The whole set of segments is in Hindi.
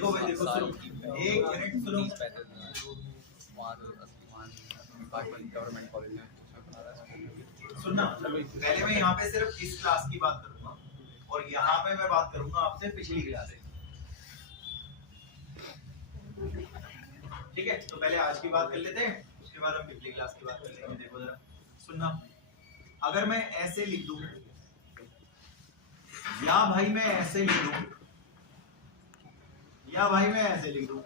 देखो भाई देखो सुनो, एक मिनट सुनो। गवर्नमेंट कॉलेज में सुनना, पहले मैं यहाँ पे सिर्फ इस क्लास की बात करूंगा और यहाँ पे मैं बात करूंगा आपसे पिछली क्लास की। ठीक है, तो पहले आज की बात कर लेते हैं, उसके बाद हम पिछली क्लास की बात कर लेंगे। देखो जरा सुनना, अगर मैं ऐसे लिख दूं या भाई मैं ऐसे लिख दूं या भाई मैं ऐसे लिख दूं,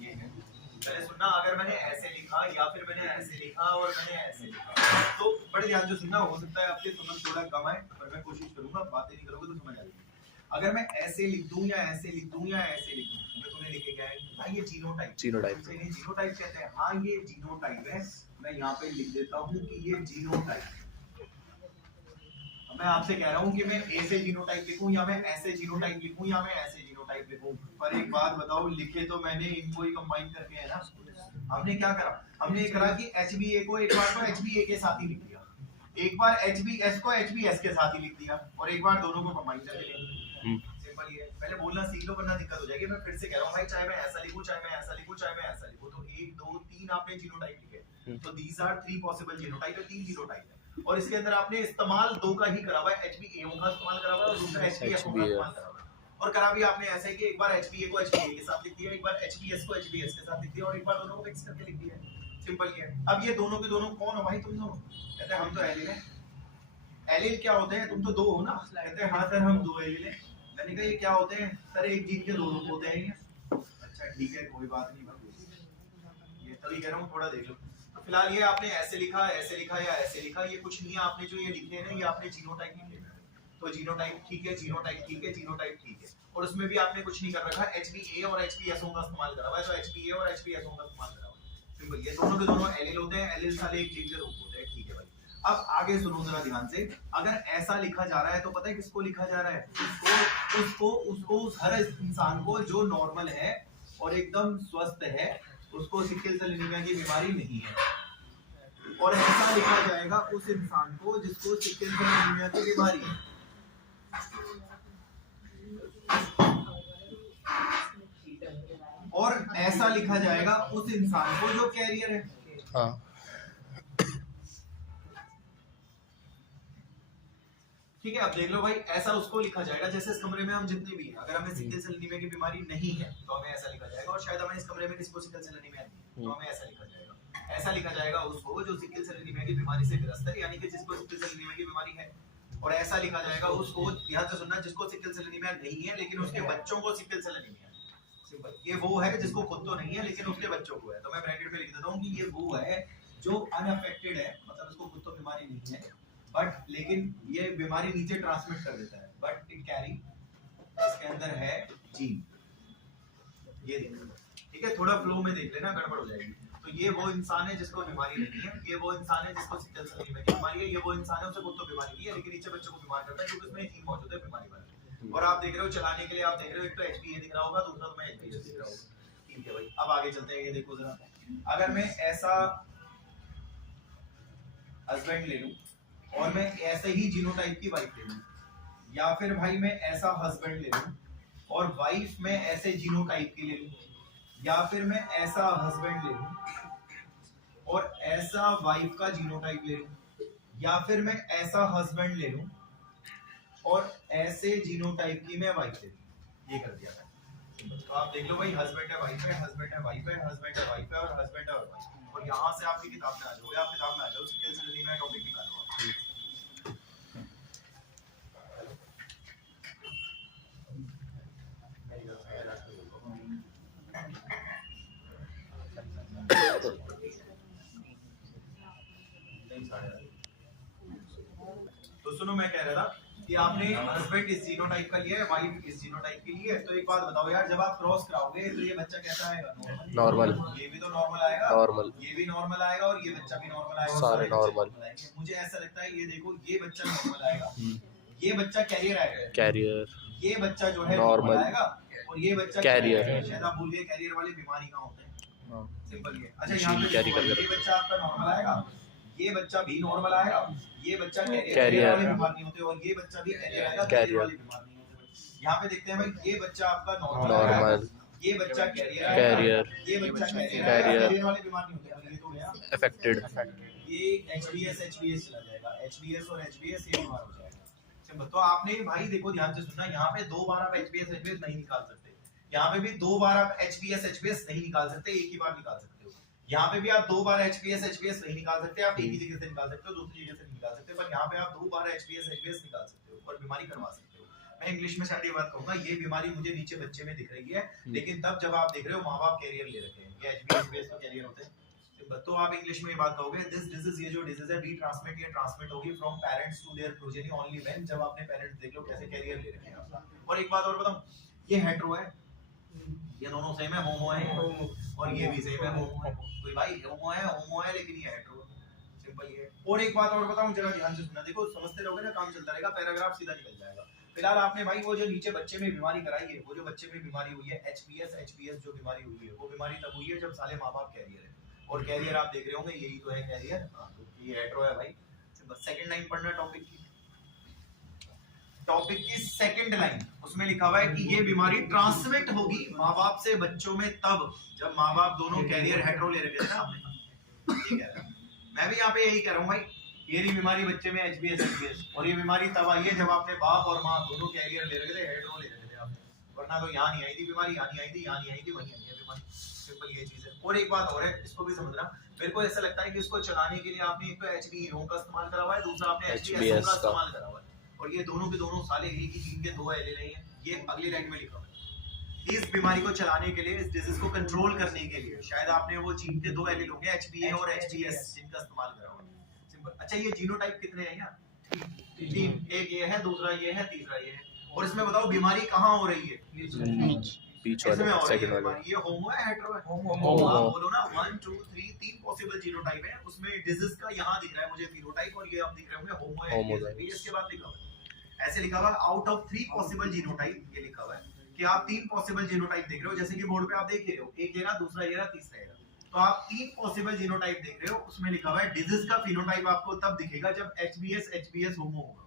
ये है। पहले सुनना, अगर मैंने ऐसे लिखा या फिर मैंने ऐसे लिखा और मैंने ऐसे लिखा, तो बड़े ध्यान से सुनना। हो सकता है आपके समझ थोड़ा कम है, पर मैं कोशिश करूंगा, बातें नहीं करोगे तो समझ आ जाएगी। अगर मैं ऐसे लिख दूं या ऐसे लिख दूं या ऐसे लिख दूं, तो तूने लिखे क्या है भाई? ये जीनोटाइप। जीनोटाइप से जीनोटाइप कहते हैं। हाँ ये जीनोटाइप है, मैं यहाँ पे लिख देता हूँ कि ये जीनोटाइप। मैं आपसे कह रहा हूँ कि मैं ऐसे जीनोटाइप लिखूं या मैं ऐसे जीनोटाइप लिखूं या मैं ऐसे जीनोटाइप लिखूं, पर एक बात बताओ, लिखे तो मैंने इनको ही कंबाइन करके है ना। हमने क्या करा? हमने करा कि HBA को एक बार तो HBA के साथ ही लिख दिया, एक बार HBS को HBS के साथ ही लिख दिया, और एक बार दोनों को कंबाइन करके लिख दिया। सिंपल ही है। पहले बोलना सीख लो वरना दिक्कत हो जाएगी। मैं फिर से कह रहा हूँ भाई, चाहे मैं ऐसा लिखूं, चाहे मैं ऐसा लिखूं, चाहे मैं ऐसा लिखूं, तो 1 2 3 आपने जीनोटाइप लिखे, तो दीज आर 3 पॉसिबल जीनोटाइप है, 3 जीनोटाइप है। और इसके अंदर आपने इस्तेमाल दो का ही करा हुआ है, HBA का इस्तेमाल करा हुआ है और दूसरा HBS का इस्तेमाल करा हुआ है। और करा भी आपने ऐसा है कि एक बार HBA को HBA के साथ लिख दिया, एक बार HBS को HBS के साथ लिख दिया, और एक बार दोनों को मिक्स करके लिख दिया। सिंपल ही है। अब ये दोनों के दोनों कौन हो भाई? तुम दोनों। कहते हैं हम तो एलिल हैं। एलिल क्या होते हैं? तुम तो दो हो ना। कहते हैं हाँ सर हम दो एलिल हैं। मैंने कहा ये क्या होते हैं? सर एक जीन के दो रूप होते हैं ये। अच्छा ठीक है, कोई बात नहीं भाई, ये तभी कह रहा हूँ, थोड़ा देख लो। फिलहाल ये आपने ऐसे लिखा या ऐसे लिखा, ये कुछ नहीं है। आपने जो ये लिखे हैं ना, ये आपने जीनोटाइप लिखे हैं। तो जीनोटाइप ठीक है, जीनोटाइप ठीक है, जीनोटाइप ठीक है। और उसमें भी आपने कुछ नहीं कर रखा, HBA और HBS का इस्तेमाल करा हुआ है, तो HBA और HBS का इस्तेमाल करा हुआ है। सिंपल, ये दोनों के दोनों एलिल होते हैं। एलिल सारे एक जीन के रूप होते हैं। ठीक है भाई, अब आगे सुनो जरा ध्यान से। अगर ऐसा लिखा जा रहा है तो पता है किसको लिखा जा रहा है? उसको हर इंसान को जो नॉर्मल है और एकदम स्वस्थ है, उसको सिकल सेल एनीमिया की बीमारी नहीं है। और ऐसा लिखा जाएगा उस इंसान को जिसको सिकल सेल एनीमिया की बीमारी है। और ऐसा लिखा जाएगा उस इंसान को जो कैरियर है। हाँ। ठीक है, अब देख लो भाई, ऐसा उसको लिखा जाएगा जैसे इस कमरे में हम जितने भी हैं, अगर हमें सिकल सेल एनीमिया की बीमारी नहीं है तो हमें ऐसा लिखा जाएगा, और शायद हमें इस कमरे में किसी को सिकल सेल एनीमिया नहीं है तो हमें ऐसा लिखा जाएगा। ऐसा लिखा जाएगा उसको जो सिकल सेल एनीमिया की बीमारी से ग्रस्त है, यानी कि जिसको सिकल सेल एनीमिया की बीमारी है। और ऐसा लिखा जाएगा उसको, ध्यान से सुनना, जिसको सिकल सेल एनीमिया नहीं है लेकिन उसके बच्चों को सिकल सेल एनीमिया है। सिंपल, ये वो है जिसको खुद तो नहीं है लेकिन उसके बच्चों को है। तो मैं ब्रैकेट में लिख देता हूँ कि ये वो है जो अनअफेक्टेड है, मतलब उसको खुद तो बीमारी नहीं है, बट लेकिन ये बीमारी नीचे ट्रांसमिट कर देता है, बट इट कैरी, इसके अंदर है जीन। ये देखो, ठीक है, थोड़ा फ्लो में देख लेना, गड़बड़ हो जाएगी। तो ये वो इंसान है जिसको बीमारी नहीं है, ये वो इंसान है जिसको सिकल सेल एनीमिया की बीमारी है, ये वो इंसान है उसे खुद तो बीमारी नहीं है लेकिन नीचे बच्चों को बीमार करता है क्योंकि उसमें जीन मौजूद है बीमारी वाला। और आप देख रहे हो चलाने के लिए, आप देख रहे हो एक तो HBA दिख रहा होगा, दूसरा तो मैं HBS दिख रहा होगा। ठीक है भाई, अब आगे चलते हैं। ये देखो जरा, अगर मैं ऐसा हस्बैंड ले लूं और मैं ऐसे ही जीनोटाइप की वाइफ ले लूं, या फिर भाई मैं ऐसा हस्बैंड ले लूं और वाइफ मैं ऐसे जीनोटाइप की ले लूं, या फिर मैं ऐसा हस्बैंड ले लूं और ऐसा वाइफ का जीनोटाइप ले लूं, या फिर मैं ऐसा हस्बैंड ले लूं और ऐसे जीनोटाइप की मैं वाइफ ले लूं, ये कर दिया था। तो आप देख लो भाई, हस्बैंड है वाइफ है, हस्बैंड है वाइफ है, हस्बैंड है वाइफ है और हस्बैंड है और वाइफ। और यहाँ से आपकी किताब में आ जाओगे, आप किताब में आ जाओ, सिकल सेल एनीमिया टॉपिक निकालो आप। तो सुनो, मैं कह रहा था कि आपने हस्बैंड इस जीनोटाइप का लिया है, वाइफ इस जीनोटाइप की लिए, तो एक बात बताओ यार, जब आप क्रॉस कराओगे तो ये बच्चा कैसा आएगा? नॉर्मल। ये भी तो नॉर्मल आएगा, नॉर्मल, ये भी नॉर्मल आएगा और ये बच्चा भी नॉर्मल आएगा, सारे नॉर्मल। मुझे ऐसा लगता है, ये देखो, ये बच्चा नॉर्मल आएगा, ये बच्चा कैरियर आएगा, कैरियर, ये बच्चा जो है नॉर्मल आएगा, और ये बच्चा कैरियर। शायद आप भूल गए कैरियर वाली बीमारी कहाँ होते हैं। हाँ। सिंपल ये। अच्छा, यहाँ पे कैरी ये कर बच्चा आपका नॉर्मल आएगा, ये बच्चा भी नॉर्मल आएगा, ये बच्चा Carrier। कैरियर वाले बीमार नहीं होते, और ये बच्चा भी कैरियर आएगा, कैरियर Carrier। वाले बीमार नहीं होते। यहाँ पे देखते हैं भाई, ये बच्चा आपका नॉर्मल नॉर्मल, ये बच्चा कैरियर कैरियर, ये बच्चा कैरियर कैरियर। कैरियर वाले बीमार नहीं होते। और ये तो गया अफेक्टेड, ये HBS चला जाएगा, HBS और HBS ये बीमार हो जाएगा। सिंपल। तो आपने भाई देखो ध्यान से सुनना, यहाँ पे 2 बार आप HBS नहीं निकाल सकते, यहाँ पे भी 2 बार आप HBS नहीं निकाल सकते, एक ही बार निकाल सकते हो। यहाँ पे भी आप 2 बार HBS नहीं निकाल सकते, आप एक ही जगह से निकाल सकते हो, दूसरी जगह से नहीं निकाल सकते, पर यहाँ पे आप 2 बार HBS निकाल सकते हो और बीमारी करवा सकते हो। मैं इंग्लिश में शायद ये बात कहूंगा, ये बीमारी मुझे नीचे बच्चे में दिख रही है, लेकिन तब जब आप देख रहे हो माँ बाप कैरियर ले रखे हैं, ये HBS तो कैरियर होते हैं। तो आप इंग्लिश में ये बात कहोगे, दिस डिजीज, ये जो डिजीज है बी ट्रांसमिट, ये ट्रांसमिट होगी from parents to their progeny only when, जब आपने पेरेंट्स देख लो कैसे कैरियर ले रखे हैं। और एक बात और बताऊं, ये हेटेरो है, ये दोनों सेम है, होमो है, और ये भी सेम है, होमो है। कोई भाई होमो है लेकिन ये हेटेरो है, सिंपल ये है। और एक बात और बताऊं, जरा ध्यान से सुनना, देखो समझते रहोगे ना, काम चलता रहेगा, पैराग्राफ सीधा निकल जाएगा। फिलहाल आपने भाई वो जो नीचे बच्चे में बीमारी कराई है, वो जो बच्चे में बीमारी हुई है HBS जो बीमारी हुई है, वो बीमारी तब हुई है जब साले माँ बाप कैरियर है, और कैरियर आप देख रहे होंगे यही तो है कैरियर, तो ये हेटेरो है भाई। बस सेकंड लाइन पढ़ना टॉपिक की सेकंड लाइन, उसमें लिखा हुआ है कि ये बीमारी ट्रांसमिट होगी माँ बाप से बच्चों में तब जब माँ बाप दोनों कैरियर हेटेरो ले रखे थे ना आपने, ठीक है। मैं भी यहाँ पे यही कह रहा हूँ भाई, ये बीमारी बच्चे में HBS, और ये बीमारी तब आई है जब आपने बाप और माँ दोनों कैरियर ले रखे थे, हेटेरो ले रखे थे आपने, वरना तो यहाँ नहीं आई थी बीमारी, यहाँ नहीं आई थी, यहाँ नहीं आई थी, वहीं आई है बीमारी। सिंपल ये चीज है। और एक बात और है, इसको भी समझना, मेरे को ऐसा लगता है कि इसको चलाने के लिए आपने एक तो HBE का इस्तेमाल करा हुआ है, दूसरा आपने HBS का इस्तेमाल करा हुआ है, और ये दोनों के दोनों साले एक ही जीन के 2 एलील हैं। ये अगली लाइन में लिखा हुआ है, इस बीमारी को चलाने के लिए, इस डिजीज को कंट्रोल करने के लिए शायद आपने वो जीन के 2 एलील होंगे HBA और HBS जिनका इस्तेमाल करा हुआ है। सिंपल। अच्छा, ये जीनोटाइप कितने हैं यार? 3, एक ये है, दूसरा ये है, तीसरा ये है। और इसमें बताओ बीमारी कहाँ हो रही है? बीच वाले, सेकंड वाले। ये होमो है, हेटेरो है? होमो। आप बोलो ना 1 2 3 3 पॉसिबल जीनोटाइप है, उसमें डिजीज का यहाँ दिख रहा है मुझे फिनोटाइप, और ये आप दिख रहे होंगे होमो है। इसके बाद लिखा हुआ है, ऐसे लिखा हुआ है, आउट ऑफ 3 पॉसिबल जीनोटाइप, ये लिखा हुआ है कि आप 3 पॉसिबल जीनोटाइप देख रहे हो, जैसे कि बोर्ड पे आप देख रहे हो, एक ये रहा, दूसरा ये रहा, तीसरा ये रहा, तो आप 3 पॉसिबल जीनोटाइप देख रहे हो। उसमें लिखा हुआ है डिजीज का फिनोटाइप आपको तब दिखेगा जब HBS होमो होगा,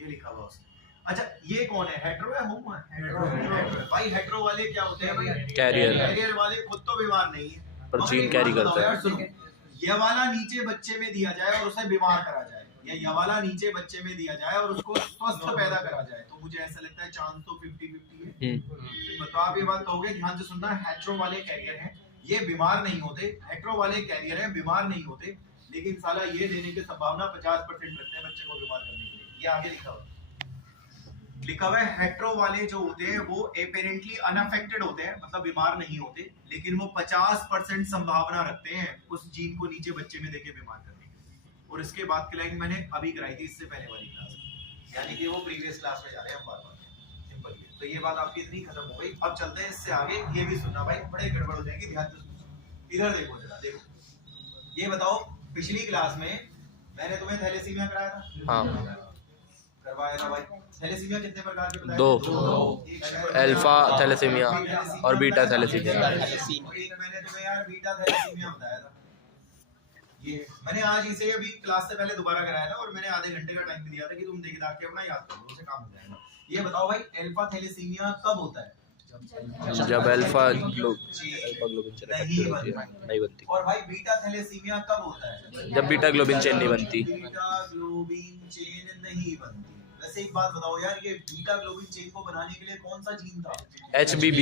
ये लिखा हुआ है। अच्छा, ये कौन है, हेटेरो है, होमो है? हेटेरो। भाई हेटेरो वाले क्या होते हैं भाई? कैरियर वाले खुद तो बीमार नहीं है, पर जीन कैरी करता है। सुनो, ये वाला नीचे बच्चे में दिया जाए और उसे बीमार करा जाए, या ये वाला नीचे बच्चे में दिया जाए और उसको स्वस्थ पैदा करा जाए, तो मुझे ऐसा लगता है चांस तो 50-50 है। तो आप ये बात कहोगे, ध्यान से सुनना, हेटेरो वाले कैरियर हैं, ये बीमार नहीं होते, हेटेरो वाले कैरियर हैं, बीमार नहीं होते, लेकिन साला ये देने की संभावना 50% रखते हैं बच्चे को बीमार करने के लिए। ये आगे लिखा हुआ है हेटेरो वाले जो होते हैं वो अपेरेंटली अनअफेक्टेड होते हैं, मतलब बीमार नहीं होते, लेकिन वो 50% संभावना रखते हैं उस जीन को नीचे बच्चे में देके बीमार करने की। और इसके बाद की लाइन मैंने अभी कराई थी, इससे पहले वाली क्लास, यानी कि वो प्रीवियस क्लास में जा रहे हैं हम बार-बार। सिंपल ये। तो ये बात आपकी इतनी खत्म हो गई। अब चलते हैं इससे आगे, ये भी सुनना भाई, बड़े गड़बड़ हो जाएंगे, ध्यान से सुनो। इधर देखो जरा, देखो ये बताओ, पिछली क्लास में मैंने तुम्हें थैलेसीमिया कराया था? हाँ, करवाया था भाई। थैलेसीमिया कितने प्रकार के बताए? 2, अल्फा थैलेसीमिया और बीटा थैलेसीमिया। एक मैंने तुम्हें यार बीटा थैलेसीमिया बताया था, ये मैंने आज इसे अभी क्लास से पहले दोबारा कराया था, और मैंने आधे घंटे का टाइम दिया था कि तुम देख दाख के अपना याद करो, उससे काम हो जाएगा। ये बताओ भाई, अल्फा थैलेसीमिया कब होता है? जब अल्फा ग्लोबिन चेन नहीं बनती। और भाई बीटा थैलेसीमिया कब होता है? जब बीटा ग्लोबिन चेन नहीं बनती। बीटा ग्लोबिन चेन नहीं बनती। वैसे एक बात बताओ यार, ये बीटा ग्लोबिन चेन को बनाने के लिए कौन सा जीन था? HBB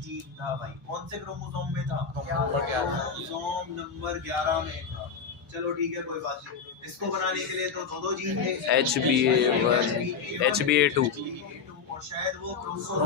जीन था भाई। कौन से क्रोमोसोम में था? क्रोमोसोम नंबर 11 में था। चलो ठीक है, कोई बात नहीं। इसको बनाने के लिए तो 2 जीन थे, HBA1 HBA2 और शायद वो क्रोमोसोम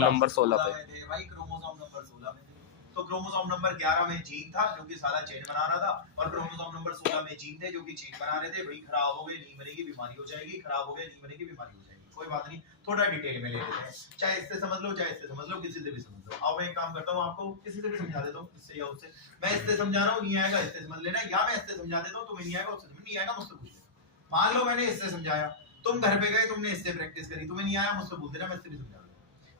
नंबर 16 पे भाई, क्रोमोसोम नंबर 16 में थे। तो क्रोमोसोम नंबर 11 में जीन था जो कि सारा चेन बना रहा था, और क्रोमोसोम नंबर 16 में जीन थे जो कि चेन बना रहे थे। भाई खराब हो गए, नहीं बनेगी, बीमारी हो जाएगी, खराब हो गए, नहीं बनेगी, बीमारी हो जाएगी। कोई बात नहीं, थोड़ा डिटेल में ले लेते हैं, चाहे इससे समझ लो, चाहे इससे समझ लो, किसी से भी समझ लो। अब मैं एक काम करता हूँ, आपको किसी से भी समझा देता हूँ, इससे या उससे। मैं इससे समझा रहा हूँ, नहीं आएगा इससे समझ लेना, या मैं इससे समझा देता हूँ, तुम्हें नहीं आएगा, उससे नहीं आएगा, मुझसे पूछ लेना। मान लो मैंने इससे समझाया, तुम घर पे गए, तुमने इससे प्रैक्टिस करी, तुम्हें नहीं आया, मुझसे पूछ देना, मैं इससे भी समझा दूंगा।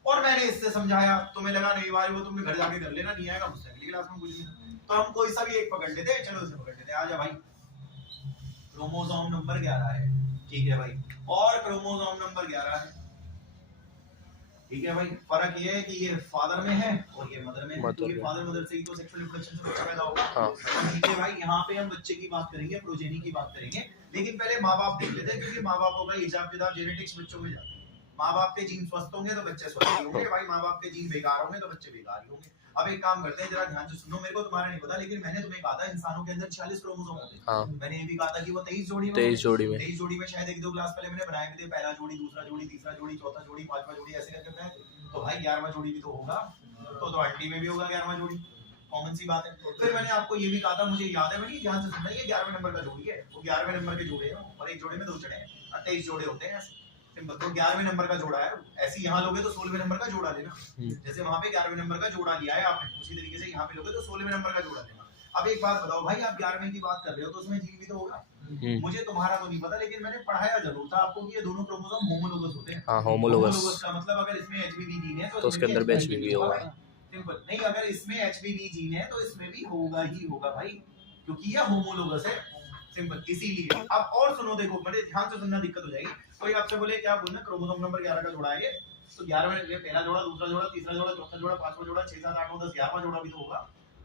और मैंने इससे समझाया, तुम्हें लगा नहीं आ रही, वो तुमने घर जाके कर लेना, नहीं आएगा, मुझसे अगली क्लास में पूछ लेना। तो हम कोई सा भी एक पकड़ लेते हैं, चलो इसे पकड़ लेते हैं। आ जा भाई, क्रोमोसोम नंबर 11 है, ठीक है भाई, और क्रोमोसोम नंबर 11 है, ठीक है भाई। फर्क ये है कि ये फादर में है और ये मदर में है, तो ये फादर मदर से ही तो सेक्सुअल रिप्रोडक्शन से बच्चा पैदा होगा। हाँ। ठीक है भाई, यहाँ पे हम बच्चे की बात करेंगे, प्रोजेनी की बात करेंगे, लेकिन पहले माँ बाप देख लेते हैं, क्योंकि माँ बापों का हिसाब किताब जेनेटिक्स बच्चों में जाता है। माँ बाप के जीन स्वस्थ होंगे तो बच्चे स्वस्थ होंगे भाई, माँ बाप के जीन बेकार होंगे तो बच्चे बेकार ही होंगे। अब एक काम करते हैं, जरा ध्यान से सुनो, मेरे को तुम्हारा नहीं पता, लेकिन मैंने तुम्हें कहा था इंसानों के अंदर 46 क्रोमोसोम होते हैं। हाँ। मैंने ये भी कहा था कि वो 23 जोड़ी में 23 जोड़ी में 23 जोड़ी में शायद 1-2 क्लास पहले मैंने बनाए भी थे, पहला जोड़ी, दूसरा जोड़ी, तीसरा जोड़ी, चौथा जोड़ी, पांचवा जोड़ी, ऐसे करके बनाए थे। तो भाई 11वां जोड़ी भी तो होगा, तो आंटी में भी होगा 11वां जोड़ी, कॉमन सी बात है। फिर मैंने आपको ये भी कहा था, मुझे याद है, मैंने ध्यान से सुनना, ये 11वें नंबर का जोड़ी है, वो 11वें नंबर के जोड़े हैं, और एक जोड़े में 2 चढ़े हैं, 28 जोड़े होते हैं ऐसे। तो 11वें नंबर का जोड़ा है, ऐसे यहाँ लोगे तो 16वें नंबर का जोड़ा लेना, जैसे वहां पे 11वें नंबर का जोड़ा लिया है आपने, उसी तरीके से यहाँ पे लोगे तो 16वें नंबर का जोड़ा लेना। अब एक बात बताओ भाई, आप 11वें की बात कर रहे हो तो उसमें जीन भी तो होगा। मुझे तुम्हारा तो नहीं पता, लेकिन मैंने पढ़ाया जरूर था आपको कि ये दोनों क्रोमोसोम होमोलोगस होते हैं। हाँ, होमोलोगस का मतलब अगर इसमें एचबीवी जीन है तो उसके अंदर भी एचबीवी होगा। सिंपल नहीं, अगर इसमें एचबीवी जीन है तो इसमें भी होगा ही होगा भाई, क्योंकि ये होमोलोगस है, सिंपल। इसीलिए अब और सुनो, देखो बड़े ध्यान से सुनना, दिक्कत हो जाएगी। कोई आपसे बोले क्या बोलना, क्रोमोसोम नंबर 11 का जोड़ा है ये, तो 11 में पहला जोड़ा, दूसरा जोड़ा, तीसरा जोड़ा, चौथा जोड़ा, पांचवा जोड़ा, 6, 7, 8, 9, 10, 11वां जोड़ा भी तो होगा,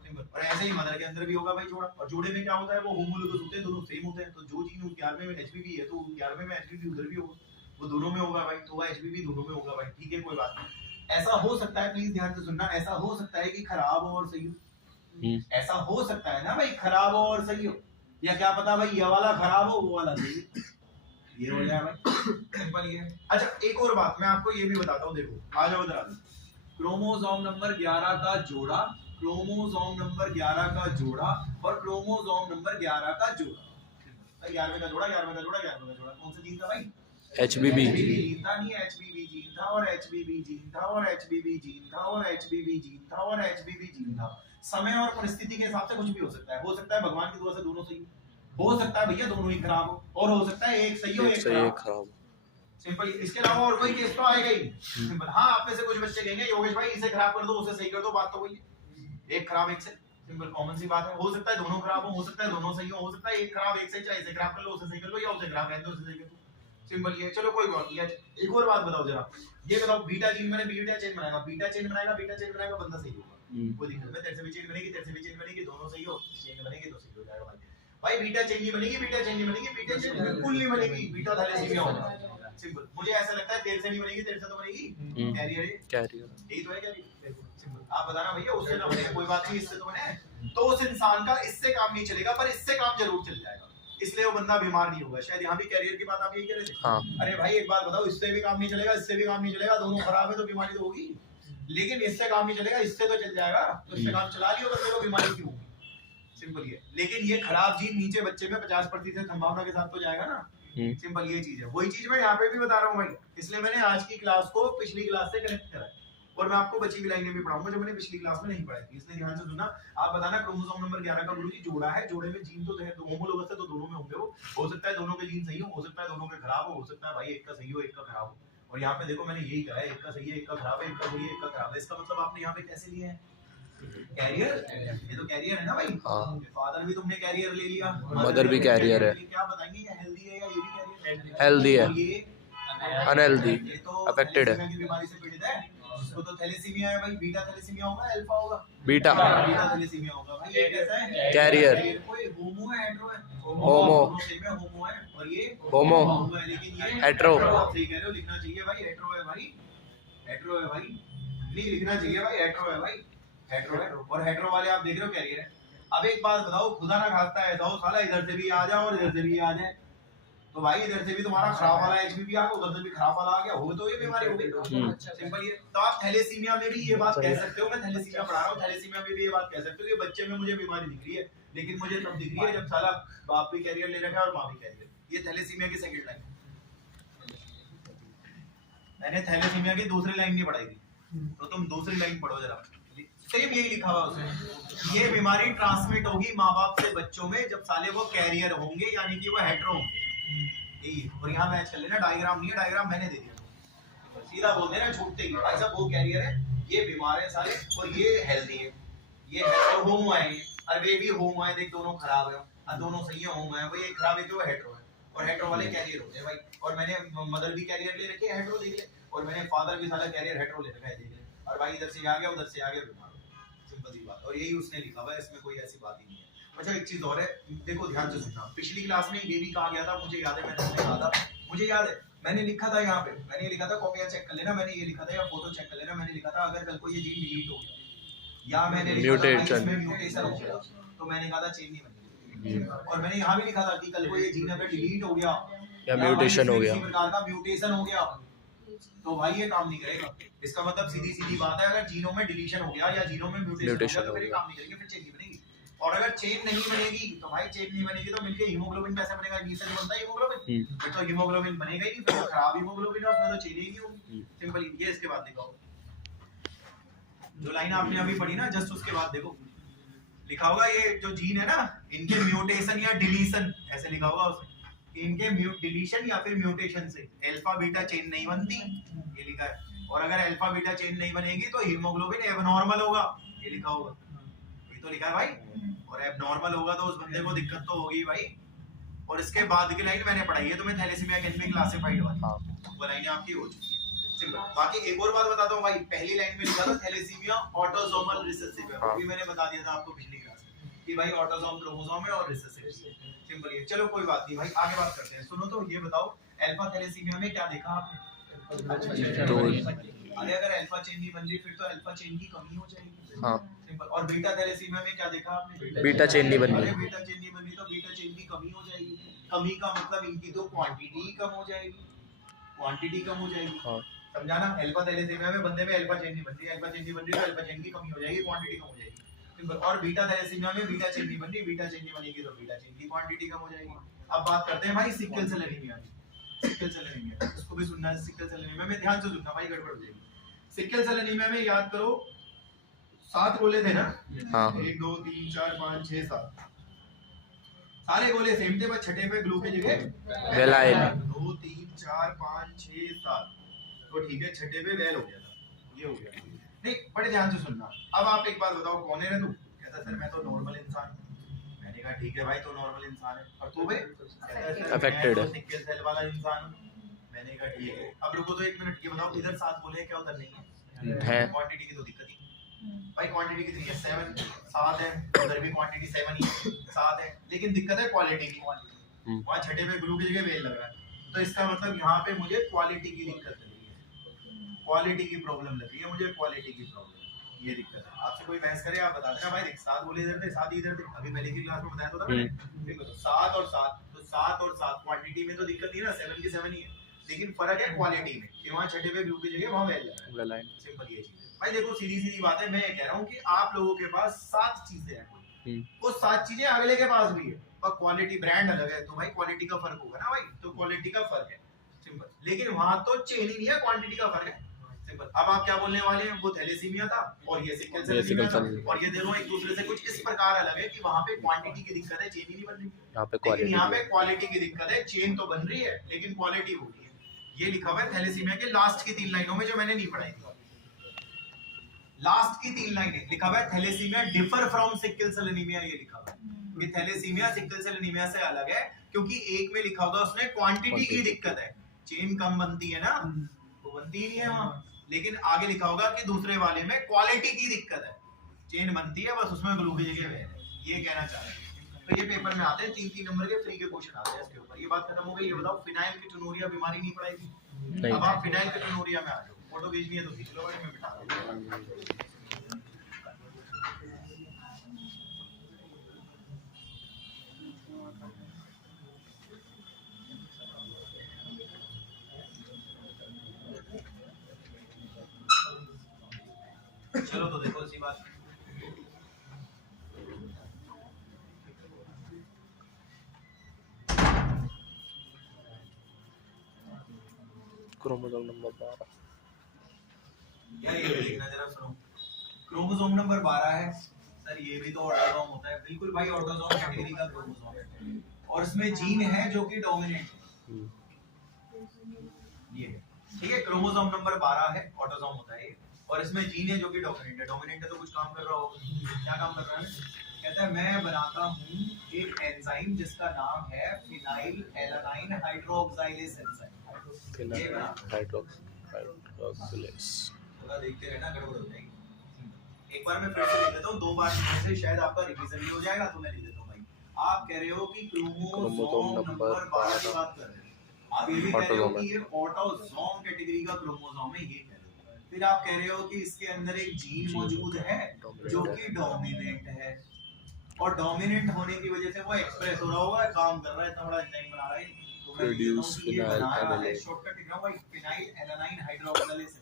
सिंपल। और ऐसे ही मदर के अंदर भी होगा भाई जोड़ा, और जोड़े में क्या होता है, वो होमोलोगस होते हैं, दोनों सेम होते हैं। तो जो जीन 11वें में एचबीवी है तो 11वें में एचबीवी उधर भी होगा, वो दोनों में होगा भाई, तो एचबीवी दोनों में होगा भाई, ठीक है, कोई बात नहीं। ऐसा हो सकता है, प्लीज ध्यान से सुनना, ऐसा हो सकता है कि खराब हो और सही हो, ऐसा हो सकता है ना भाई, खराब हो और सही हो, या क्या पता भाई ये वाला खराब हो वो वाला सही, ये हो जाए भाई, सिंपल ये। अच्छा एक और बात मैं आपको ये भी बताता हूँ, देखो आ जाओ इधर, क्रोमोसोम नंबर 11 का जोड़ा, क्रोमोसोम नंबर 11 का जोड़ा और क्रोमोसोम नंबर 11 का जोड़ा, 11वें का जोड़ा, 11वें का जोड़ा, 11वें का जोड़ा, कौन सा जीन था भाई, एचबीवी जीन था, नहीं एचबीवी जीन था, और एचबीवी जीन था, और एचबीवी जीन था, और एचबीवी जीन था, और एचबीवी जीन था। समय और परिस्थिति के हिसाब से कुछ भी हो सकता है भगवान की दुआ से दोनों सही हो सकता है भैया, दोनों ही खराब हो, और हो सकता है एक सही हो एक खराब, सिंपल। इसके अलावा और कोई केस तो आएगा ही, सिंपल। हाँ, आप में से कुछ बच्चे कहेंगे योगेश भाई इसे खराब कर दो उसे सही कर दो, बात तो वही है, एक खराब एक सही, सिंपल, कॉमन सी बात है। हो सकता है दोनों खराब हो सकता है दोनों सही हो सकता है एक खराब एक सही, चाहे इसे खराब कर लो उसे सही कर लो, या उसे खराब रहने दो उसे सही कर लो, सिंपल ये। चलो कोई बात नहीं। एक और बात बताओ जरा, ये बताओ बीटा जीन मैंने बीटा चेन बनाएगा, बीटा चेन बनाएगा बंदा सही होगा, कोई दिक्कत नहीं, तेरे से भी चेन बनेगी, तेरे से भी चेन बनेगी, दोनों सही हो, चेन बनेगी तो सही हो जाएगा भाई। भाई बीटा चेन नहीं बनेगी, बीटा चेन नहीं बनेगी, बीटा चेन बिल्कुल नहीं बनेगी, बीटा थैलेसीमिया होगा, सिंपल। मुझे ऐसा लगता है तेरे से नहीं बनेगी, तेरे से तो बनेगी कैरियर, यही तो है कैरियर, सिंपल। आप बताना भैया उससे ना बनेगा, कोई बात नहीं, इससे तो बने, तो उस इंसान का इससे काम नहीं चलेगा, पर इससे काम जरूर चल जाएगा, इसलिए वो बंदा बीमार नहीं होगा। शायद यहाँ भी कैरियर की बात आप यही कह रहे थे। हाँ। अरे भाई एक बात बताओ, इससे भी काम नहीं चलेगा, इससे भी काम नहीं चलेगा, दोनों खराब है तो बीमारी तो होगी, लेकिन इससे काम नहीं चलेगा, इससे तो चल जाएगा, तो इससे काम चला लियो, बंदे को बीमारी क्यों होगी, सिंपल ये। लेकिन ये खराब जीन नीचे बच्चे में 50% संभावना के साथ तो जाएगा ना, सिंपल ये चीज है। वही चीज मैं यहाँ पे भी बता रहा हूँ भाई, इसलिए मैंने आज की क्लास को पिछली क्लास से कनेक्ट करा, और मैं आपको बची हुई लाइनें भी पढ़ाऊंगा जो मैंने पिछली क्लास में नहीं पढ़ाई थी, इसलिए ध्यान से सुनना। आप बताना क्रोमोसोम नंबर 11 का गुरुजी जोड़ा है, जोड़े में जीन तो होमोलोगस है, तो दोनों में होंगे, वो हो सकता है दोनों के जीन सही हो सकता है दोनों के खराब हो सकता है भाई एक का सही हो एक का खराब हो। और यहाँ पे देखो मैंने यही कहा है, एक का सही है एक का खराब है, एक का सही है एक का खराब है, इसका मतलब आपने यहाँ पे कैसे लिया है, कैरियर, ये तो कैरियर है ना भाई। फादर भी तुमने कैरियर ले लिया, मदर भी कैरियर है, क्या बताएंगे ये हेल्दी है या ये भी कैरियर हेल्दी है, ये अनहेल्दी, अफेक्टेड है, बीमारी से पीड़ित है, इसको तो थैलेसीमिया है भाई, बीटा थैलेसीमिया होगा अल्फा होगा, बीटा थैलेसीमिया होगा भाई, ये कैसा है कैरियर, कोई होमो है हेटेरो है, होमो होमो है, और ये होमो है, लेकिन ये हेटेरो, सही कह रहे हो, लिखना चाहिए भाई हेटेरो है भाई, हेटेरो है भाई, नहीं लिखना चाहिए भाई हेटेरो है भाई, हेटेरो है, और हेटेरो वाले आप देख रहे हो कैरियर है। अब एक बात बताओ, खुदा ना खास्ता ऐसा हो साला इधर से भी आ जाए और इधर से भी आ जाए, तो भाई इधर से भी तुम्हारा खराब वाला एचबीवी आ गया, उधर से भी खराब वाला आ गया, हो तो ये बीमारी हो गई, सिंपल ये। तो आप थैलेसीमिया में भी ये बात कह सकते हो, मैं थैलेसीमिया पढ़ा रहा हूँ, थैलेसीमिया में भी ये बात कह सकते हो कि बच्चे में मुझे बीमारी दिख रही है, लेकिन मुझे तब दिख रही है जब साला बाप भी कैरियर ले रखा है और माँ भी कैरियर, ये थैलेसीमिया की सेकंड लाइन। मैंने थैलेसीमिया की दूसरी लाइन नहीं पढ़ाई थी, तो तुम दूसरी लाइन पढ़ो जरा, सेम यही लिखा हुआ उसमें, ये बीमारी ट्रांसमिट होगी माँ बाप से बच्चों में जब साले वो कैरियर होंगे, यानी कि वो हेटेरो होंगे, यही। और यहाँ मैच कर लेना, डायग्राम नहीं है, डायग्राम मैंने दे दिया, सीधा बोल देना छूटते ही भाई साहब वो कैरियर है, ये बीमार है साले, और ये हेल्दी है, ये हेटेरो होमो है, और वे भी होम है, देख दोनों खराब है और दोनों सही है, होम है, वही एक खराब है तो हेटेरो है, और हेटेरो वाले कैरियर होते हैं भाई, और मैंने मदर भी कैरियर ले रखी है हेटेरो, देख ले, और मैंने फादर भी साला कैरियर हेटेरो ले रखा है, देख ले, और भाई इधर से आ गया उधर से आ गया, बीमार हो, सिंपल सी बात, और यही उसने लिखा हुआ है, इसमें कोई ऐसी बात ही नहीं है। अच्छा एक चीज और है, देखो ध्यान से सुनना, पिछली क्लास में ये भी कहा गया था, मुझे याद है मैंने कहा था, मुझे याद है मैंने लिखा था यहाँ पे, मैंने लिखा था कॉपियां चेक कर लेना, मैंने ये लिखा था या फोटो चेक कर लेना, मैंने लिखा था अगर कल को ये जीन डिलीट हो गया या मैंने लिखा था इसमें म्यूटेशन हो गया तो मैंने कहा था चेन नहीं बनेगी, और मैंने यहाँ भी लिखा था कि कल को ये जीन अगर डिलीट हो गया या म्यूटेशन हो गया, किसी प्रकार का म्यूटेशन हो गया तो भाई ये काम नहीं करेगा। इसका मतलब सीधी सीधी बात है, अगर जीनों में डिलीशन हो गया या जीनों में म्यूटेशन हो गया तो फिर ये काम नहीं करेंगे, फिर चेन नहीं बनेगी, और अगर चेन नहीं बनेगी तो भाई चेन नहीं बनेगी तो मिलके हीमोग्लोबिन कैसे बनेगा, डी से बनता है हीमोग्लोबिन, फिर तो हीमोग्लोबिन बनेगा ही नहीं, फिर तो खराब हीमोग्लोबिन है, उसमें तो चेन ही नहीं होगी, सिंपल ये। इसके बाद देखो जो लाइन आपने अभी पढ़ी ना, जस्ट उसके बाद देखो लिखा होगा ये जो जीन है ना, इनके म्यूटेशन या डिलीशन, ऐसे लिखा होगा उसमें, इनके डिलीशन या फिर म्यूटेशन से अल्फा बीटा चेन नहीं बनती, ये लिखा है, और अगर अल्फा बीटा चेन नहीं बनेगी तो हीमोग्लोबिन एबनॉर्मल होगा, ये लिखा होगा, ये तो लिखा है भाई, और एबनॉर्मल होगा तो उस बंदे को दिक्कत तो होगी भाई। और इसके बाद की लाइन मैंने पढ़ाई है तुम्हें, थैलेसीमिया कैन बी क्लासिफाइड वाली, वो लाइन आपकी हो चुकी है, सिंपल। बाकी एक और बात बताता हूं भाई, पहली लाइन में लिखा था थैलेसीमिया ऑटोसोमल रिसेसिव है, वो भी मैंने बता दिया था आपको पिछली क्लास में कि भाई ऑटोसोम क्रोमोसोम है और रिसेसिव, सिंपल ये। चलो कोई बात नहीं भाई, आगे बात करते हैं। सुनो तो ये बताओ अल्फा थैलेसीमिया में क्या देखा आपने, तो अरे अगर अल्फा चेन नहीं बन रही फिर तो अल्फा चेन की कमी हो जाएगी, हाँ, सिंपल। और बीटा थैलेसीमिया में क्या देखा आपने, बीटा चेन नहीं बन अरे रही, बीटा चेन नहीं बन रही तो बीटा चेन की कमी हो जाएगी, कमी का मतलब इनकी तो क्वांटिटी कम हो जाएगी, क्वांटिटी कम हो जाएगी, हाँ, समझाना। अल्फा थैलेसीमिया में बंदे में अल्फा चेन नहीं बन रही, अल्फा चेन नहीं बन रही तो अल्फा चेन की कमी हो जाएगी, क्वांटिटी कम हो जाएगी, सिंपल। और बीटा थैलेसीमिया में बीटा चेन नहीं बन रही, बीटा चेन नहीं बनेगी तो बीटा चेन की क्वांटिटी कम हो जाएगी। अब बात करते हैं भाई सिकल सेल एनीमिया की, सिकल सेल एनीमिया इसको भी सुनना है, सिकल सेल एनीमिया में ध्यान से सुनना भाई, गड़बड़ हो जाएगी। सिकल सेल एनीमिया में याद करो 7 गोले थे ना, हाँ, 1 2 3 4 5 6 7, सारे गोले सेम थे, बस छठे पे ग्लू की जगह वेलाइन 2 3 4 5 6 7, तो ठीक है छठे पे वेल हो गया था, ये हो गया। नहीं बड़े ध्यान से सुनना। अब आप एक बात बताओ कौन है तू, कहता सर मैं तो नॉर्मल इंसान हूं, मैंने कहा ठीक है भाई तो नॉर्मल इंसान है, और तू बे अफेक्टेड है, सिकल सेल वाला इंसान हूं, मैंने कहा ठीक है। अब रुको तो 1 मिनट, ये बताओ इधर 7 गोले क्या उधर नहीं है, क्वांटिटी की तो दिक्कत ही भाई, क्वांटिटी कितनी है 7 7 है, उधर भी क्वांटिटी 7 ही 7 है, लेकिन दिक्कत है क्वालिटी की, वहां छठे पे ग्लू की जगह वेल लग रहा है, तो इसका मतलब यहाँ पे मुझे क्वालिटी की दिक्कत लग रही है, क्वालिटी की प्रॉब्लम लग रही है मुझे, क्वालिटी की प्रॉब्लम, ये दिक्कत है। आपसे कोई बहस करे आप बता देना भाई, देख 7 गोले इधर थे 7 ही इधर थे, अभी पहले की क्लास में बताया तो था मैंने, देखो 7 और 7, तो 7 और 7 क्वांटिटी में तो दिक्कत नहीं है ना, 7 की 7 ही है, लेकिन फर्क है क्वालिटी में कि वहां छठे पे ग्लू की जगह वहां वेल लग रहा है, सिंपल ये चीज है भाई। देखो सीधी सीधी बात है, मैं ये कह रहा हूँ कि आप लोगों के पास 7 चीजें हैं, वो 7 चीजें अगले के पास भी है, और क्वालिटी ब्रांड अलग है, तो भाई क्वालिटी का फर्क होगा ना भाई, तो क्वालिटी का फर्क है, सिंपल। लेकिन वहां तो चेन ही नहीं है, क्वांटिटी का फर्क है, सिंपल। अब आप क्या बोलने वाले हैं, वो थैलेसीमिया था और ये सिकल सेल एनीमिया था, और ये दोनों एक दूसरे से कुछ इस प्रकार अलग है कि वहां पे क्वांटिटी की दिक्कत है, चेन ही नहीं बन रही, लेकिन यहाँ पे क्वालिटी की दिक्कत है, चेन तो बन रही है लेकिन क्वालिटी हो रही है। ये लिखा हुआ है थैलेसीमिया के लास्ट की 3 लाइनों में, जो मैंने नहीं पढ़ाई थी, लास्ट की 3 लाइनें लिखा हुआ है thalassaemia differ from sickle cell anaemia, ये लिखा हुआ है कि थैलेसीमिया सिकल सेल एनीमिया से अलग है, क्योंकि एक में लिखा होगा उसने क्वांटिटी की दिक्कत है, चेन कम बनती है ना, वो बनती ही नहीं है वहां, लेकिन आगे लिखा होगा कि दूसरे वाले में क्वालिटी की दिक्कत है, चेन बनती है बस उसमें ग्लू की जगह वेल है, ये कहना चाह रहे हैं। तो ये पेपर में आते हैं 3-3 नंबर के फ्री के क्वेश्चन आते हैं इसके ऊपर। ये बात खत्म हो गई। ये बताओ फिनाइल कीटोनुरिया बीमारी नहीं पढ़ाई थी, अब आप फिनाइल कीटोनुरिया में आ जाओ, फोटो खींचनी है तो खींच लो भाई, मैं बिठा दूंगा। चलो तो देखो इसी बात क्रोमोसोम नंबर 12 यार, ये देखना जरा, सुनो, क्रोमोसोम नंबर 12 है सर, ये भी तो ऑटोसोम होता है, बिल्कुल भाई ऑटोसोम कैटेगरी का क्रोमोसोम है, और इसमें जीन है जो कि डोमिनेंट है, ये ठीक है, क्रोमोसोम नंबर 12 है, ऑटोसोम होता है ये, और इसमें जीन है जो कि डोमिनेंट है। डोमिनेंट है तो कुछ काम कर रहा होगा। क्या काम कर रहा है? कहता है मैं बनाता हूँ एक एंजाइम जिसका नाम है फिनाइल एलानाइन हाइड्रोक्साइलेज एंजाइम। ये बना हाइड्रोक्सिलेज। थोड़ा देखते रहना, गड़बड़ हो जाएगी। एक बार मैं फिर से लिख देता हूँ, 2 बार से शायद आपका रिवीजन भी हो जाएगा। तो मैं लिख देता हूँ भाई, आप कह रहे हो कि क्रोमोसोम नंबर 12 की बात कर रहे हो। आप ये भी कह रहे हो कि ये ऑटोसोम कैटेगरी का क्रोमोसोम है, ये कह रहे हो। फिर आप कह रहे हो कि इसके अंदर एक जीन मौजूद है जो कि डोमिनेंट है, और डोमिनेंट होने की वजह से वो एक्सप्रेस हो रहा होगा, काम कर रहा है, इतना बड़ा एंजाइम बना रहा है। तो मैं प्रोड्यूस फिनाइल एलानाइन। शॉर्टकट लिख रहा हूं भाई, फिनाइल एलानाइन हाइड्रोक्साइलेज।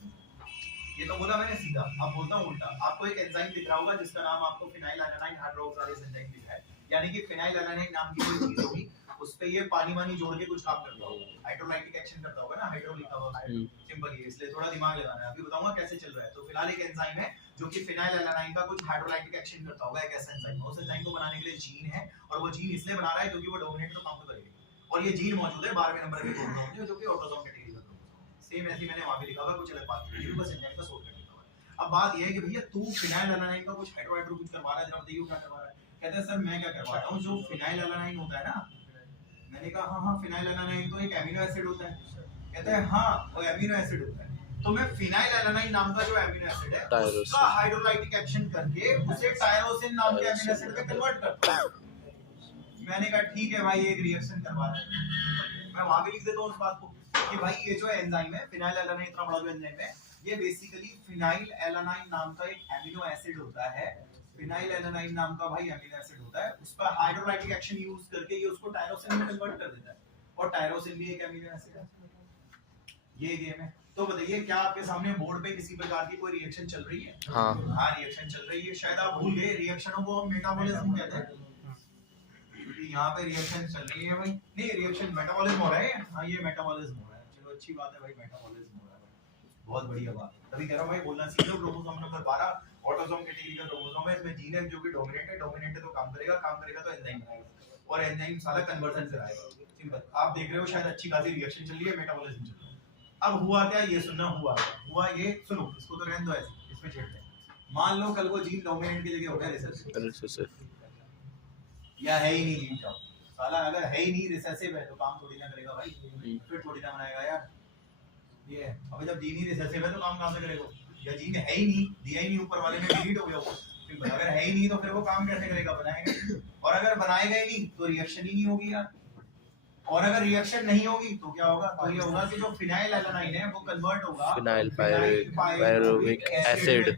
ये तो बोला मैंने सीधा, अब बोलता हूं उल्टा। आपको एक एंजाइम दिख रहा होगा जिसका नाम आपको फिनाइल एलानाइन हाइड्रोक्साइलेज एंजाइम लिखा है, यानी कि फिनाइल एलानाइन नाम की कोई चीज होगी, उस पे ये पानी वानी जोड़ के कुछ काम करता होगा, हाइड्रोलाइटिक एक्शन करता होगा ना, हाइड्रो लिखा हुआ है, सिंपल ये, इसलिए थोड़ा दिमाग लगाना है। अभी बताऊंगा कैसे चल रहा है। तो फिलहाल एक एंजाइम है जो कि फिनाइल एलानाइन का कुछ हाइड्रोलाइटिक एक्शन करता होगा, एक ऐसा एंजाइम। उस एंजाइम को बनाने के लिए जीन है, और वो जीन इसलिए बना रहा है क्योंकि वो डोमिनेंट तो काम तो करेगा, और ये जीन मौजूद है 12वें नंबर के क्रोमोसोम में, जो कि ऑटोसोम कैटेगरी का क्रोमोसोम है। सेम ऐसे मैंने वहां भी लिखा हुआ, कुछ अलग बात नहीं है, बस एंजाइम का शॉर्ट कट लिखा हुआ है। अब बात ये है कि भैया तू फिनाइल एलानाइन का कुछ हाइड्रो कुछ करवा रहा है, जरा बताइए क्या करवा रहा है। कहता है सर मैं क्या करवाता हूं, जो फिनाइल एलानाइन होता है ना, मैंने कहा हाँ फिनाइल एलानाइन तो एक एमिनो एसिड होता है। कहता है हाँ वो एमिनो एसिड होता है, तो मैं फिनाइल एलानाइन नाम का जो एमिनो एसिड है उसका हाइड्रोलाइटिक एक्शन करके उसे टायरोसिन नाम के एमिनो एसिड में कन्वर्ट करता हूं। मैंने कहा ठीक है भाई, एक रिएक्शन करवा रहा है। मैं वहां भी लिख देता हूं उस बात को कि भाई ये जो एंजाइम है फिनाइल एलानाइन, इतना बड़ा जो एंजाइम है, ये बेसिकली फिनाइल एलानाइन नाम का एक एमिनो एसिड होता है। फिनाइल एलानाइन नाम का भाई एमिनो एसिड होता है, उसका हाइड्रोलाइटिक एक्शन यूज करके ये उसको टायरोसिन में कन्वर्ट कर देता है, और टायरोसिन भी एक एमिनो एसिड है। ये गेम है। तो बताइए क्या आपके सामने बोर्ड पे किसी प्रकार की कोई रिएक्शन चल रही है? हाँ रिएक्शन चल रही है। शायद आप भूल गए, रिएक्शनों को हम मेटाबॉलिज्म कहते हैं, क्योंकि यहाँ पे रिएक्शन चल रही है भाई। नहीं रिएक्शन मेटाबॉलिज्म हो रहा है। हाँ ये मेटाबॉलिज्म हो रहा है, चलो अच्छी बात है भाई, मेटाबॉलिज्म हो रहा है, बहुत बढ़िया बात। तभी कह रहा हूँ भाई बोलना सीख लो। क्रोमोसोम नंबर 12 ऑटोसोम कैटेगरी का क्रोमोसोम है, इसमें जीन है जो कि डोमिनेंट है। डोमिनेंट है तो काम करेगा तो एंजाइम बनाएगा, और एंजाइम साला कन्वर्जन कराएगा। सिंपल। आप देख रहे हो शायद अच्छी खासी रिएक्शन चल रही है, मेटाबॉलिज्म चल रहा है। अब हुआ क्या, ये सुनना। हुआ ये, सुनो इसको तो रहने दो ऐसे, इसमें छेड़ते हैं। मान लो कल को जीन डोमिनेंट की जगह हो गया रिसेसिव, या है ही नहीं जीन का, साला अगर है ही नहीं रिसेसिव है तो काम थोड़ी ना करेगा भाई, फिर थोड़ी ना बनाएगा यार। ये अबे जब जीन ही रिसेसिव है तो काम कहां से करेगा? या जीन है ही नहीं, दिया ही नहीं ऊपर वाले ने, डिलीट हो गया वो। अगर है ही नहीं तो फिर वो काम कैसे करेगा? बनाएगा। और अगर बनाएगा ही नहीं तो रिएक्शन ही नहीं होगी यार, और अगर रिएक्शन नहीं होगी तो क्या होगा? तो ये होगा कि जो फिनाइल एलानाइन है वो कन्वर्ट होगा फिनाइल पायरुविक एसिड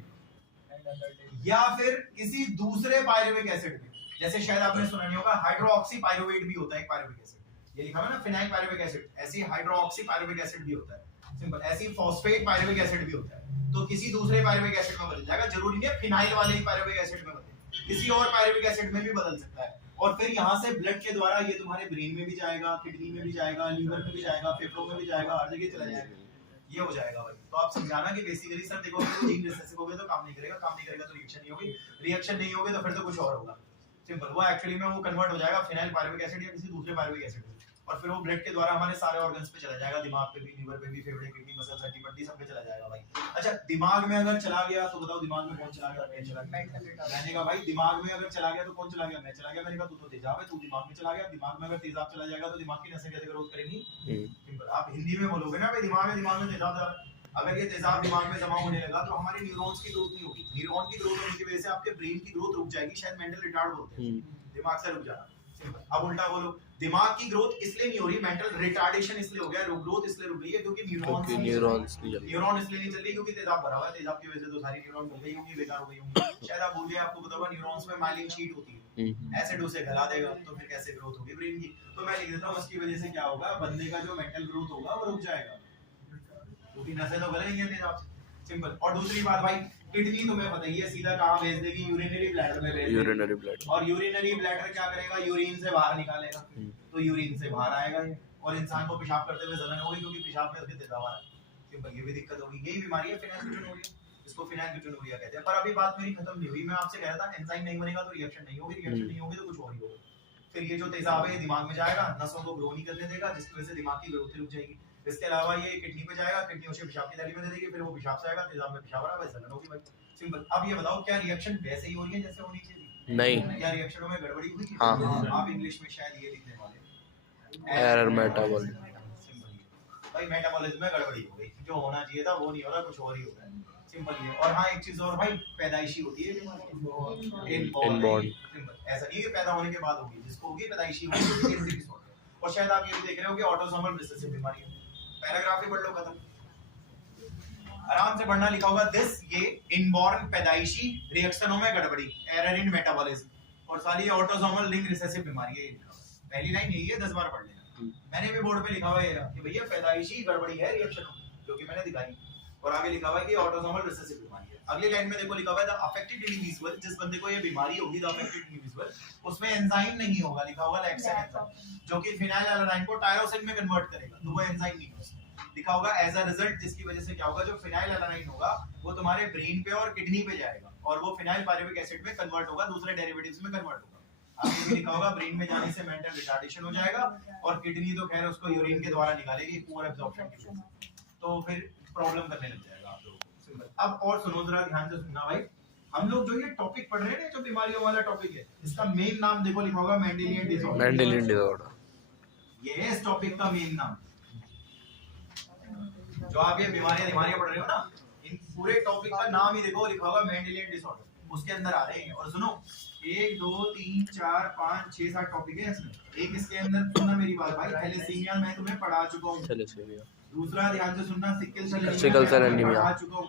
या फिर किसी दूसरे पायरुविक एसिड में। जैसे शायद आपने सुना नहीं होगा, हाइड्रोक्सी पायरुवेट भी होता है एक पायरुविक एसिड, ये लिखा हुआ है ना फिनाइल पायरुविक एसिड, ऐसी हाइड्रोक्सी पायरुविक एसिड भी होता है, सिंपल। ऐसी फॉस्फेट पायरुविक एसिड भी होता है, तो किसी दूसरे पायरुविक एसिड में बदल जाएगा। जरूरी नहीं है फिनाइल वाले ही पायरुविक एसिड में बदले, किसी और पायरुविक एसिड में भी बदल सकता है। और फिर यहाँ से ब्लड के द्वारा ये तुम्हारे ब्रेन में भी जाएगा, किडनी में भी जाएगा, लीवर में भी जाएगा, फेफड़ों में भी जाएगा, हर जगह चला जाएगा। ये हो जाएगा भाई। तो आप समझाना कि बेसिकली सर देखो जीन रिसेसिव हो गया तो काम नहीं करेगा, काम नहीं करेगा तो रिएक्शन नहीं होगी, रिएक्शन नहीं होगी तो फिर तो कुछ और होगा, सिंपल। वो एक्चुअली में वो कन्वर्ट हो जाएगा फिनाइल पायरुविक एसिड या किसी दूसरे पायरुविक एसिड में, और फिर वो ब्लड के द्वारा हमारे सारे ऑर्गन्स पे चला जाएगा, दिमाग पे भी, लीवर पे भी, फेफड़े, किडनी, मसल्स, हड्डी पट्टी सब पे चला जाएगा भाई। अच्छा दिमाग में अगर चला गया तो बताओ दिमाग में कौन चला गया? मैं चला गया। मैंने कहा भाई दिमाग में अगर चला गया तो कौन चला गया? मैं चला गया। मैंने कहा तू तो तेजाब है, तू दिमाग में चला गया। दिमाग में अगर तेजाब चला जाएगा तो दिमाग की नसें कैसे ग्रोथ करेंगी? सिंपल। आप हिंदी में बोलोगे ना भाई दिमाग में तेजाब जा रहा है, अगर ये तेजाब दिमाग में जमा होने लगा तो हमारे न्यूरॉन्स की ग्रोथ नहीं होगी। न्यूरॉन की ग्रोथ होने की वजह से आपके ब्रेन की ग्रोथ रुक जाएगी, शायद मेंटल रिटार्ड बोलते हैं, दिमाग से रुक जाना। अब उल्टा बोलो, दिमाग की ग्रोथ इसलिए नहीं हो रही, मेंटल रिटार्डेशन इसलिए हो गया, ग्रोथ इसलिए रुक गई है क्योंकि न्यूरॉन इसलिए नहीं चल रही क्योंकि तेजाब भरा हुआ है। तेजाब की वजह से तो सारी न्यूरॉन गल गई होंगी, बेकार हो गई होंगी। शायद आप भूल गए, आपको पता होगा न्यूरॉन्स में माइलिन शीट होती है, एसिड उसे गला देगा तो फिर कैसे ग्रोथ होगी ब्रेन की? तो मैं लिख देता हूं उसकी वजह से क्या होगा, बंदे का जो मेंटल ग्रोथ होगा वो रुक जाएगा, क्योंकि नसें तो गले नहीं है तेजाब से, सिंपल। और दूसरी बात भाई, किडनी तुम्हें पता ही है सीधा कहां भेज देगी? यूरिनरी ब्लैडर में भेज देगी। यूरिनरी ब्लैडर, और यूरिनरी ब्लैडर क्या करेगा? यूरिन से बाहर निकालेगा, तो यूरिन से बाहर आएगा ये, और इंसान को पेशाब करते हुए जलन होगी क्योंकि पेशाब में उसके तेजाब आ रहा है, सिंपल। ये भी दिक्कत होगी, यही बीमारी है फेनाइलकेटोनुरिया, इसको फेनाइलकेटोनुरिया कहते हैं। पर अभी बात मेरी खत्म नहीं हुई, मैं आपसे कह रहा था एंजाइम नहीं बनेगा तो रिएक्शन नहीं होगी, रिएक्शन नहीं होगी तो कुछ और ही होगा। फिर ये जो तेजाब है दिमाग में जाएगा, नसों को ग्रो नहीं करने देगा, जिसकी वजह से दिमाग की ग्रोथ रुक जाएगी। इसके अलावा ये किडनी पे जाएगा, किडनी उसे पेशाब की थैली में दे देगी, फिर वो पेशाब से आएगा, तेजाब में पेशाब आ रहा है, बस जलन होगी भाई, सिंपल। अब ये बताओ क्या रिएक्शन वैसे ही हो रही है जैसे होनी चाहिए? नहीं। क्या रिएक्शनों में गड़बड़ी हुई है? हाँ। आप इंग्लिश में शायद ये लिखने वाले एरर मेटाबॉलिज्म। भाई मेटाबॉलिज्म में गड़बड़ी हो गई, जो होना चाहिए था वो नहीं हो रहा, कुछ और ही हो रहा है, सिंपल ये। और हाँ एक चीज और भाई, पैदाइशी होती है इनबॉर्न। ऐसा नहीं है कि पैदा होने के बाद होगी, जिसको होगी पैदाइशी होगी। और शायद आप ये भी देख रहे हो कि ऑटोसोमल रिसेसिव बीमारी है। पैराग्राफ ही पढ़ लो, खत्म, आराम से पढ़ना। लिखा होगा दिस, ये इनबॉर्न पैदाइशी, रिएक्शनों में गड़बड़ी, एरर इन मेटाबॉलिज्म, और सारी ऑटोसोमल लिंक रिसेसिव बीमारी है। पहली लाइन यही है, 10 बार पढ़ लेना। मैंने भी बोर्ड पे लिखा हुआ है कि भैया पैदाइशी गड़बड़ी है रिएक्शन, जो कि मैंने दिखाई, और आगे लिखा हुआ है कि ऑटोसोमल रिसेसिव बीमारी है। अगली लाइन में देखो लिखा हुआ है द अफेक्टेड इंडिविजुअल, जिस बंदे को ये बीमारी होगी द अफेक्टेड इंडिविजुअल, उसमें एंजाइम नहीं होगा, लिखा होगा लैक्टेन एंजाइम, जो कि फिनाइलएलानाइन को टायरोसिन में कन्वर्ट करेगा, तो वो एंजाइम नहीं है। लिखा होगा एज अ रिजल्ट, जिसकी वजह से क्या होगा, जो फिनाइलएलानाइन होगा वो तुम्हारे ब्रेन पे और किडनी पे जाएगा, और वो फिनाइल पायरुविक एसिड में कन्वर्ट होगा, दूसरे डेरिवेटिव्स में कन्वर्ट होगा। आगे भी लिखा होगा ब्रेन में जाने से मेंटल रिटार्डेशन हो जाएगा, और किडनी तो खैर उसको यूरिन के द्वारा निकालेगी पुअर एब्जॉर्प्शन की वजह से, तो फिर प्रॉब्लम करने लग जाएगा आप लोगों को, सिंपल। अब और सुनो, जरा ध्यान से सुनना भाई, हम लोग जो ये टॉपिक पढ़ रहे हैं ना, जो बीमारियों वाला टॉपिक है, इसका मेन नाम देखो लिखा होगा मेंडेलियन डिसऑर्डर। मेंडेलियन डिसऑर्डर, ये है इस टॉपिक का मेन नाम। जो आप ये बीमारियां पढ़ रहे हो ना, इन पूरे टॉपिक का नाम ही देखो लिखा होगा मेंडेलियन डिसऑर्डर, उसके अंदर आ रहे हैं। और सुनो, 1 2 3 4 5 6 7 टॉपिक है इसमें, एक इसके अंदर सुनना मेरी बात भाई, थैलेसीमिया मैं तुम्हें पढ़ा चुका हूं, थैलेसीमिया। दूसरा ध्यान से सुनना, सिकल सेल एनीमिया पढ़ा चुका हूं,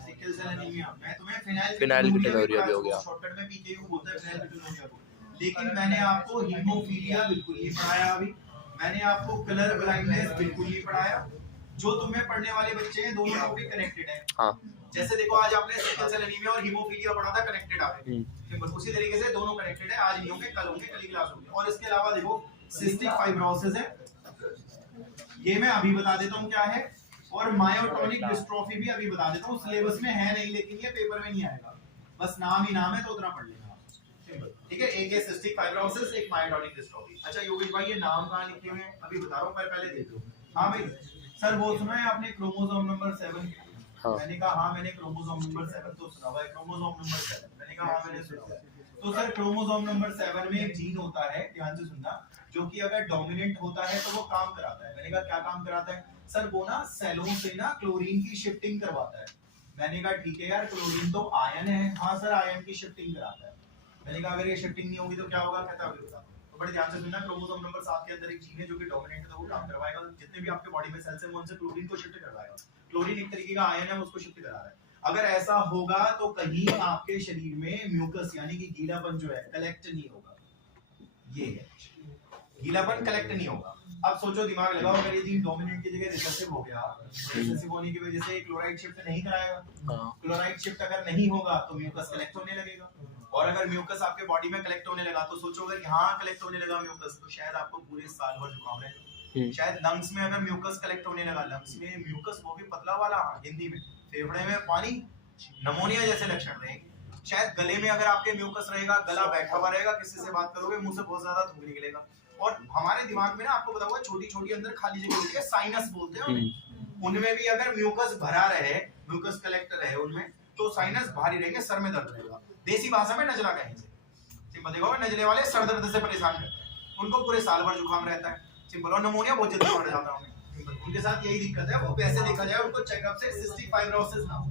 सिकल सेल एनीमिया मैं तुम्हें फिनाइलकेटोनुरिया भी हो गया, शॉर्टकट में पीकेयू बोलते हैं फिनाइलकेटोनुरिया को। लेकिन मैंने आपको हीमोफीलिया बिल्कुल नहीं पढ़ाया, अभी मैंने आपको कलर ब्लाइंडनेस बिल्कुल नहीं पढ़ाया। जो तुम्हें पढ़ने वाले बच्चे हैं, दोनों टॉपिक कनेक्टेड है। हाँ। जैसे देखो आज आपने सिकल सेल एनीमिया और हीमोफीलिया पढ़ा था, कनेक्टेड आ रहे हैं, उसी तरीके से दोनों कनेक्टेड है। आज नहीं होंगे, कल होंगे, कल की क्लास होगी। और इसके अलावा देखो सिस्टिक फाइब्रोसिस है, ये मैं अभी बता देता हूँ क्या है, और मायोटोनिक डिस्ट्रोफी भी अभी बता देता हूँ, सिलेबस में है नहीं, लेकिन ये पेपर में नहीं आएगा, बस नाम ही नाम है, तो उतना पढ़ लेना, ठीक है। एक है सिस्टिक फाइब्रोसिस, एक मायोटोनिक डिस्ट्रोफी। अच्छा योगेश भाई ये नाम कहाँ लिखे हुए हैं, अभी बता रहा हूँ, पहले दे दो। हाँ भाई सर, वो सुना है आपने क्रोमोसोम नंबर 7? हाँ। मैंने कहा हाँ मैंने क्रोमोसोम नंबर 7 तो सुना हुआ है, क्रोमोसोम नंबर 7 मैंने कहा हाँ मैंने सुना है। तो सर क्रोमोसोम नंबर 7 में एक जीन होता है, ध्यान से सुनना, जो कि अगर डोमिनेंट होता है तो वो काम कराता है। मैंने कहा क्या काम कराता है सर? वो ना सेलों से ना क्लोरीन की शिफ्टिंग करवाता है। मैंने कहा ठीक है यार, क्लोरीन तो आयन है। हाँ सर आयन की शिफ्टिंग कराता है। मैंने कहा अगर ये शिफ्टिंग नहीं होगी तो क्या होगा? कहता है तो बड़े ध्यान से सुनना, क्रोमोसोम नंबर 7 के अंदर एक जीन है जो कि डोमिनेंट है, तो वो काम करवाएगा, जितने भी आपके बॉडी में सेल्स हैं वो उनसे क्लोरीन को शिफ्ट करवाएगा। क्लोरीन एक तरीके का आयन है, उसको शिफ्ट करा रहा है। अगर ऐसा होगा तो कहीं आपके शरीर में म्यूकस यानी कि गीलापन जो है कलेक्ट नहीं होगा। ये है गीलापन कलेक्ट नहीं होगा। अब सोचो, दिमाग लगाओ, अगर ये जीन डोमिनेंट की जगह रिसेसिव हो गया, रिसेसिव होने की वजह से क्लोराइड शिफ्ट नहीं कराएगा। क्लोराइड शिफ्ट अगर नहीं होगा तो म्यूकस कलेक्ट होने लगेगा, और अगर म्यूकस आपके बॉडी में कलेक्ट होने लगा तो सोचो अगर यहाँ कलेक्ट होने लगा म्यूकस तो शायद आपको पूरे साल भर जुकाम रहेगा। शायद लंग्स में अगर म्यूकस कलेक्ट होने लगा, लंग्स में म्यूकस वो भी पतला वाला, हिंदी में फेफड़े में पानी, नमोनिया जैसे लक्षण रहेंगे। शायद गले में अगर आपके म्यूकस रहेगा, गला बैठा हुआ रहेगा, किसी से बात करोगे मुंह से बहुत ज्यादा थूक निकलेगा। और हमारे दिमाग में ना आपको पता होगा छोटी छोटी अंदर खाली जगह होती है, साइनस बोलते हैं उनमें भी अगर म्यूकस भरा रहे, म्यूकस कलेक्ट रहे उनमें, तो साइनस भारी रहेंगे, सर में दर्द रहेगा। देसी भाषा में नजला कहेंगे। सिंपल देखो, नजले वाले सर दर्द से परेशान रहते हैं, उनको पूरे साल भर जुकाम रहता है। सिंपल, और नमोनिया बहुत जल्दी बढ़ जाता है उनके साथ, यही दिक्कत है। वो वैसे देखा जाए उनको चेकअप से सिस्टिक फाइब्रोसिस ना हो,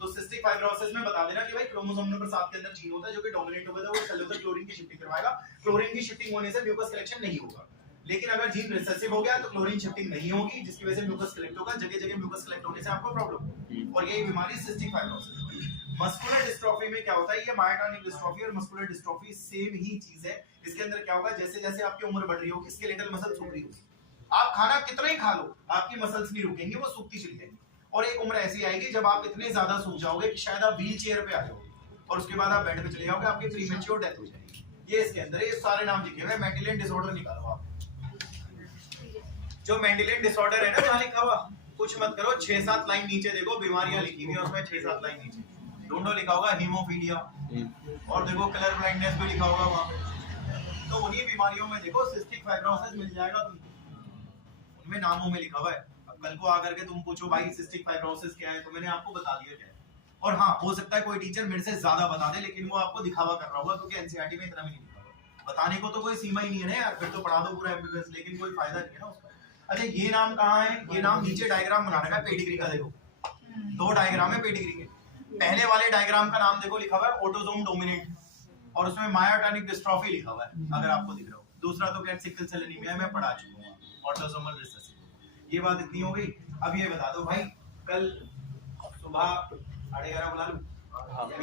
तो सिस्टिक फाइब्रोसिस में बता देना कि भाई क्रोमोसोम नंबर 7 के अंदर जीन होता है जो कि डोमिनेट होगा, वो सेलों तक क्लोरीन की शिफ्टिंग करवाएगा। क्लोरीन की शिफ्टिंग होने से म्यूकस कलेक्शन नहीं होगा। लेकिन अगर जीन रिसेसिव हो गया तो क्लोरीन शिफ्टिंग नहीं होगी, जिसकी वजह से म्यूकस कलेक्ट होगा, जगह जगह म्यूकस कलेक्ट होने से आपको प्रॉब्लम होगी, और यही बीमारी सिस्टिक फाइब्रोसिस। मस्कुलर डिस्ट्रोफी में क्या होता है? ये मायोटोनिक डिस्ट्रोफी और मस्कुलर डिस्ट्रोफी सेम ही चीज है। इसके अंदर क्या होगा, जैसे जैसे आपकी उम्र बढ़ रही होगी, स्केलेटल मसल सूख रही होगी। आप खाना कितना ही खा लो, आपकी मसल्स नहीं रुकेंगी, वो सूखती चली जाएंगी। और एक उम्र ऐसी आएगी जब आप इतने ज्यादा सूख जाओगे कि शायद आप व्हील चेयर पे आ जाओगे, और उसके बाद आप बेड पे चले जाओगे, आपकी प्रीमेच्योर डेथ हो जाएगी। ये इसके अंदर ये सारे नाम लिखे हुए हैं। मेंडेलियन डिसऑर्डर निकालो आप, जो मेंडेलियन डिसऑर्डर है ना, जहाँ लिखा हुआ, कुछ मत करो, 6-7 लाइन नीचे देखो बीमारियां लिखी हुई है, उसमें 6-7 लाइन नीचे ढूंढो, लिखा होगा हीमोफीलिया, और देखो कलर ब्लाइंडनेस भी लिखा होगा वहां पे। तो उन्हीं बीमारियों में देखो सिस्टिक फाइब्रोसिस मिल जाएगा तुमको, उनमें नामों में लिखा हुआ है। अब कल को आकर के तुम पूछो भाई सिस्टिक फाइब्रोसिस क्या है, तो मैंने आपको बता दिया क्या है। और हाँ, हो सकता है कोई टीचर मेरे से ज्यादा बता दे, लेकिन वो आपको दिखावा कर रहा होगा, क्योंकि एनसीईआरटी में इतना भी नहीं लिखा हुआ। बताने को तो कोई सीमा ही नहीं है ना यार, फिर तो पढ़ा दो पूरा एमबीबीएस, लेकिन कोई फायदा नहीं है ना उसका। अच्छा, ये नाम कहाँ है? ये नाम नीचे डायग्राम बना रखा है पेडिग्री का, देखो 2 डायग्राम है पेडिग्री के। पहले वाले डायग्राम का नाम देखो लिखा हुआ है ऑटोसोम डोमिनेंट, और उसमें मायोटॉनिक डिस्ट्रॉफी लिखा हुआ है, अगर आपको दिख रहा हो। दूसरा तो क्या सिकल सेल एनीमिया में पढ़ा चुका हूँ, ऑटोसोमल रिसेसिव। ये बात इतनी हो गई। अब ये बता दो भाई, कल सुबह 11:30 बुला लूं?